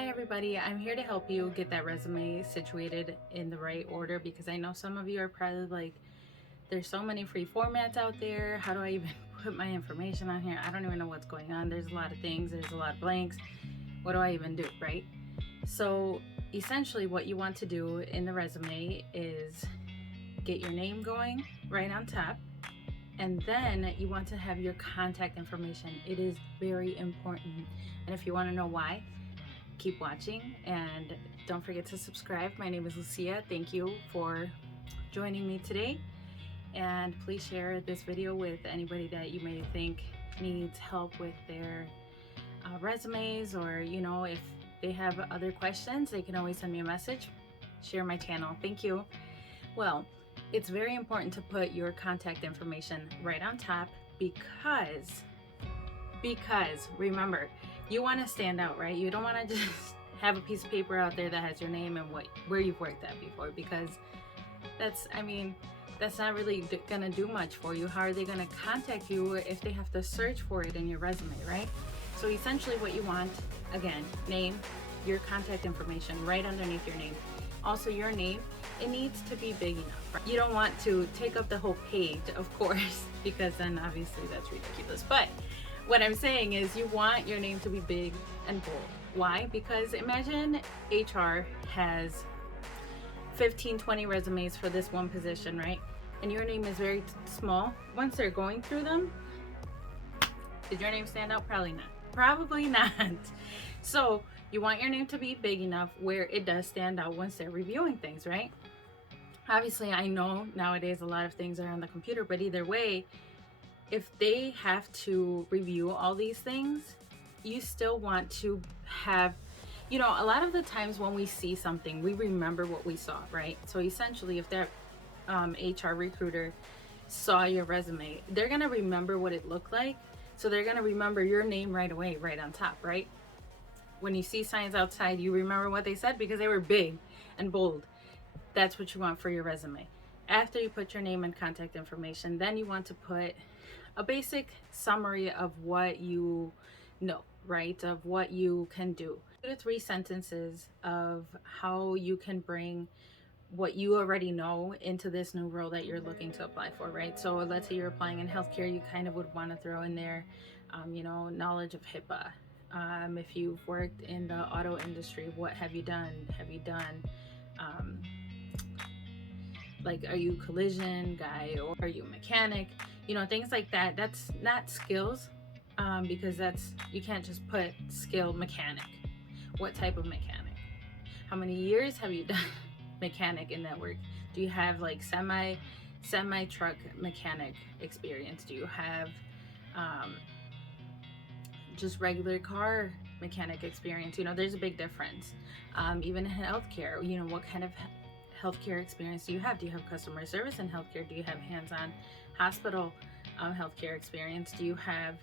Hi everybody, I'm here to help you get that resume situated in the right order because I know some of you are probably like, there's so many free formats out there. How do I even put my information on here? I don't even know what's going on. There's a lot of things, there's a lot of blanks. What do I even do, right? So essentially what you want to do in the resume is get your name going right on top. And then you want to have your contact information. It is very important. And if you want to know why, keep watching and don't forget to subscribe. My name is Lucia. Thank you for joining me today. And please share this video with anybody that you may think needs help with their resumes, or if they have other questions, they can always send me a message. Share my channel. Thank you. Well, it's very important to put your contact information right on top because remember, you want to stand out, right? You don't want to just have a piece of paper out there that has your name and where you've worked at before, because that's not really gonna do much for you. How are they gonna contact you if they have to search for it in your resume, right? So essentially what you want, again, name, your contact information right underneath your name. Also your name, it needs to be big enough. Right? You don't want to take up the whole page, of course, because then obviously that's ridiculous. But what I'm saying is you want your name to be big and bold. Why? Because imagine HR has 15, 20 resumes for this one position, right? And your name is very small. Once they're going through them, did your name stand out? Probably not. Probably not. So you want your name to be big enough where it does stand out once they're reviewing things, right? Obviously, I know nowadays a lot of things are on the computer, but either way, if they have to review all these things, you still want to have, a lot of the times when we see something, we remember what we saw, right? So essentially, if that HR recruiter saw your resume, they're going to remember what it looked like. So they're going to remember your name right away, right on top, right? When you see signs outside, you remember what they said because they were big and bold. That's what you want for your resume. After you put your name and contact information, then you want to put a basic summary of what you know, right? Of what you can do. 2 to 3 sentences of how you can bring what you already know into this new role that you're looking to apply for, right? So let's say you're applying in healthcare, you kind of would want to throw in there, knowledge of HIPAA. If you've worked in the auto industry, what have you done? Like, are you a collision guy or are you a mechanic? Things like that. That's not skills, because you can't just put skilled mechanic. What type of mechanic? How many years have you done mechanic in that work? Do you have like semi truck mechanic experience? Do you have just regular car mechanic experience? There's a big difference. Even in healthcare, what kind of healthcare experience do you have? Do you have customer service in healthcare? Do you have hands-on hospital healthcare experience? Do you have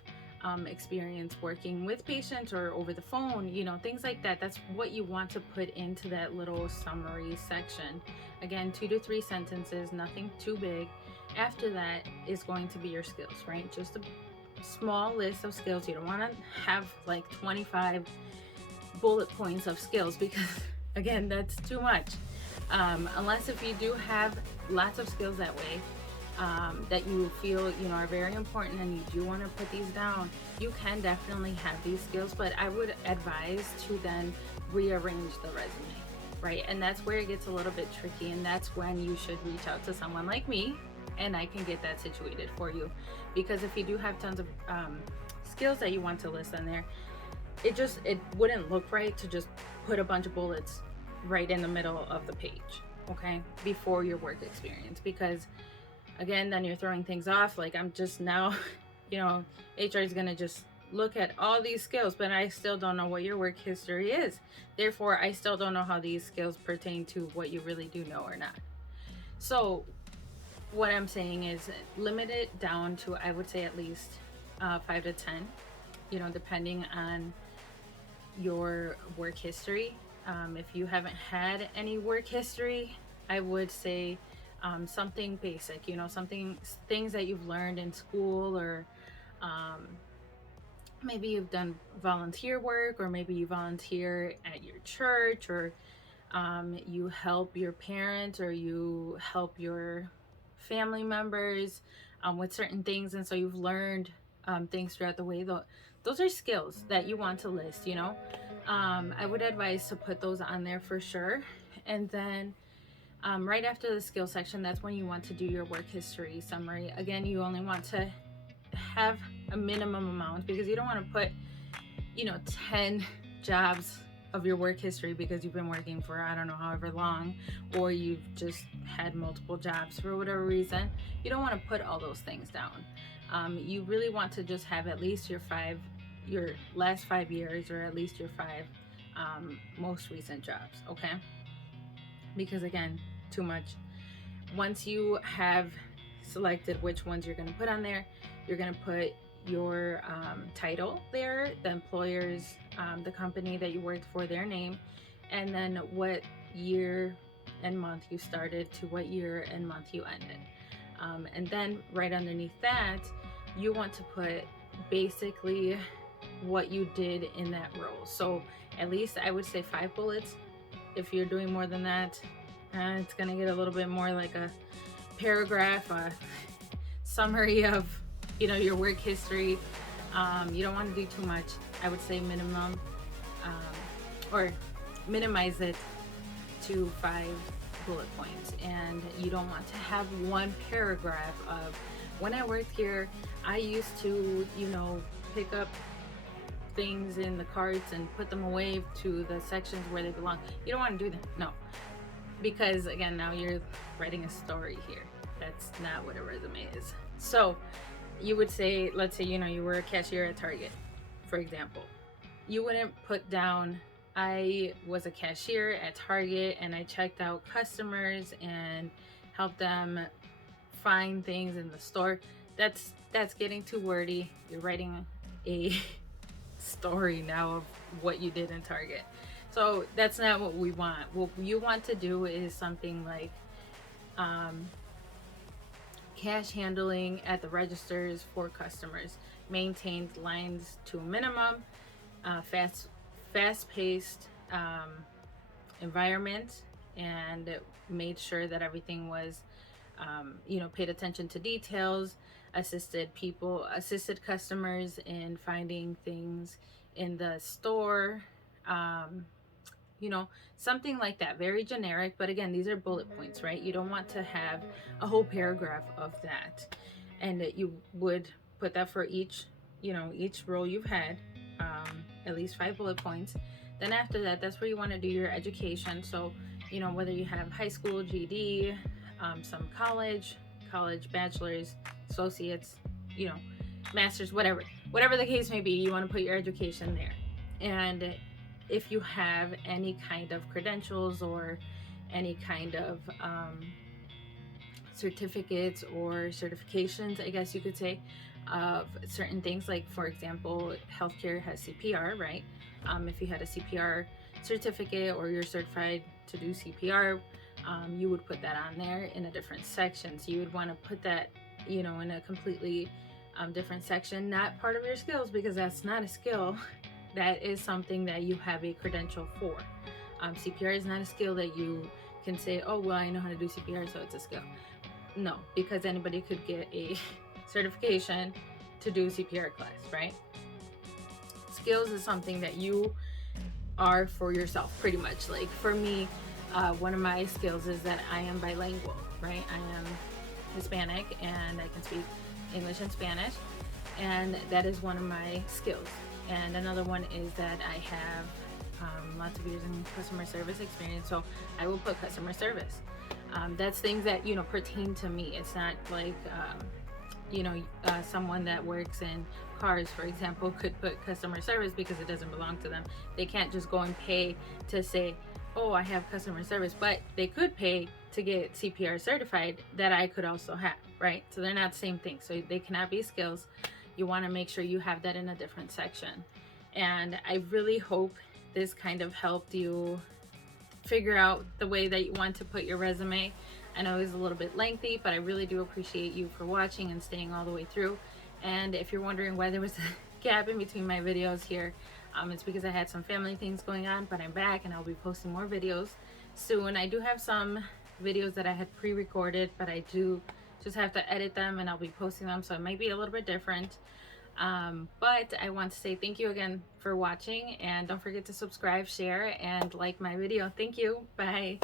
experience working with patients or over the phone? Things like that. That's what you want to put into that little summary section. Again, 2 to 3 sentences, nothing too big. After that is going to be your skills, right? Just a small list of skills. You don't want to have like 25 bullet points of skills because again, that's too much. Unless if you do have lots of skills that way, that you feel are very important and you do want to put these down, you can definitely have these skills, but I would advise to then rearrange the resume, right? And that's where it gets a little bit tricky, and that's when you should reach out to someone like me and I can get that situated for you. Because if you do have tons of skills that you want to list on there, it wouldn't look right to just put a bunch of bullets right in the middle of the page, okay, before your work experience, because again, then you're throwing things off. Like, I'm just now, HR is gonna just look at all these skills, but I still don't know what your work history is. Therefore, I still don't know how these skills pertain to what you really do know or not. So what I'm saying is limit it down to, I would say, at least 5 to 10, depending on your work history. If you haven't had any work history, I would say something basic, things that you've learned in school, or maybe you've done volunteer work, or maybe you volunteer at your church, or you help your parents, or you help your family members with certain things, and so you've learned things throughout the way. Those are skills that you want to list, you know. I would advise to put those on there for sure. And then right after the skill section, that's when you want to do your work history summary. Again, you only want to have a minimum amount, because you don't want to put, 10 jobs of your work history because you've been working for, I don't know, however long, or you've just had multiple jobs for whatever reason. You don't want to put all those things down. You really want to just have at least your last 5 years, or at least your 5 most recent jobs, okay? Because again, too much. Once you have selected which ones you're going to put on there, you're going to put your title there, the employer's, the company that you worked for, their name, and then what year and month you started to what year and month you ended. And then right underneath that, you want to put basically what you did in that role. So at least I would say 5 bullets. If you're doing more than that, it's gonna get a little bit more like a paragraph, a summary of your work history. You don't want to do too much. I would say minimum, or minimize it to 5 bullet points. And you don't want to have one paragraph of, when I worked here, I used to pick up things in the carts and put them away to the sections where they belong. You don't want to do that, no, because again, now you're writing a story here. That's not what a resume is. So you would say, let's say you were a cashier at Target, for example. You wouldn't put down, I was a cashier at Target and I checked out customers and helped them find things in the store. That's getting too wordy. You're writing a story now of what you did in Target. So that's not what we want. What you want to do is something like cash handling at the registers for customers, maintained lines to a minimum, fast-paced environment, and made sure that everything was paid attention to details, assisted customers in finding things in the store, something like that. Very generic, but again, these are bullet points, right? You don't want to have a whole paragraph of that. And you would put that for each role you've had, at least 5 bullet points. Then after that, that's where you want to do your education. So whether you have high school, GED, some college, bachelor's, associates, master's, whatever the case may be, you want to put your education there. And if you have any kind of credentials or any kind of certificates or certifications, I guess you could say, of certain things, like for example, healthcare has CPR, right? If you had a CPR certificate, or you're certified to do CPR, you would put that on there in a different section. So you would want to put that, in a completely different section, not part of your skills, because that's not a skill. That is something that you have a credential for. CPR is not a skill that you can say, oh, well, I know how to do CPR, so it's a skill. No, because anybody could get a certification to do CPR class, right? Skills is something that you are for yourself, pretty much. Like for me, one of my skills is that I am bilingual, right? I am Hispanic and I can speak English and Spanish, and that is one of my skills. And another one is that I have lots of years in customer service experience, so I will put customer service. That's things that pertain to me. It's not like someone that works in cars, for example, could put customer service because it doesn't belong to them. They can't just go and pay to say, oh, I have customer service, but they could pay to get CPR certified that I could also have, right? So they're not the same thing. So they cannot be skills. You want to make sure you have that in a different section. And I really hope this kind of helped you figure out the way that you want to put your resume. I know it was a little bit lengthy, but I really do appreciate you for watching and staying all the way through. And if you're wondering why there was gap in between my videos here. It's because I had some family things going on, but I'm back and I'll be posting more videos soon. I do have some videos that I had pre-recorded, but I do just have to edit them and I'll be posting them, so it might be a little bit different. But I want to say thank you again for watching, and don't forget to subscribe, share, and like my video. Thank you. Bye.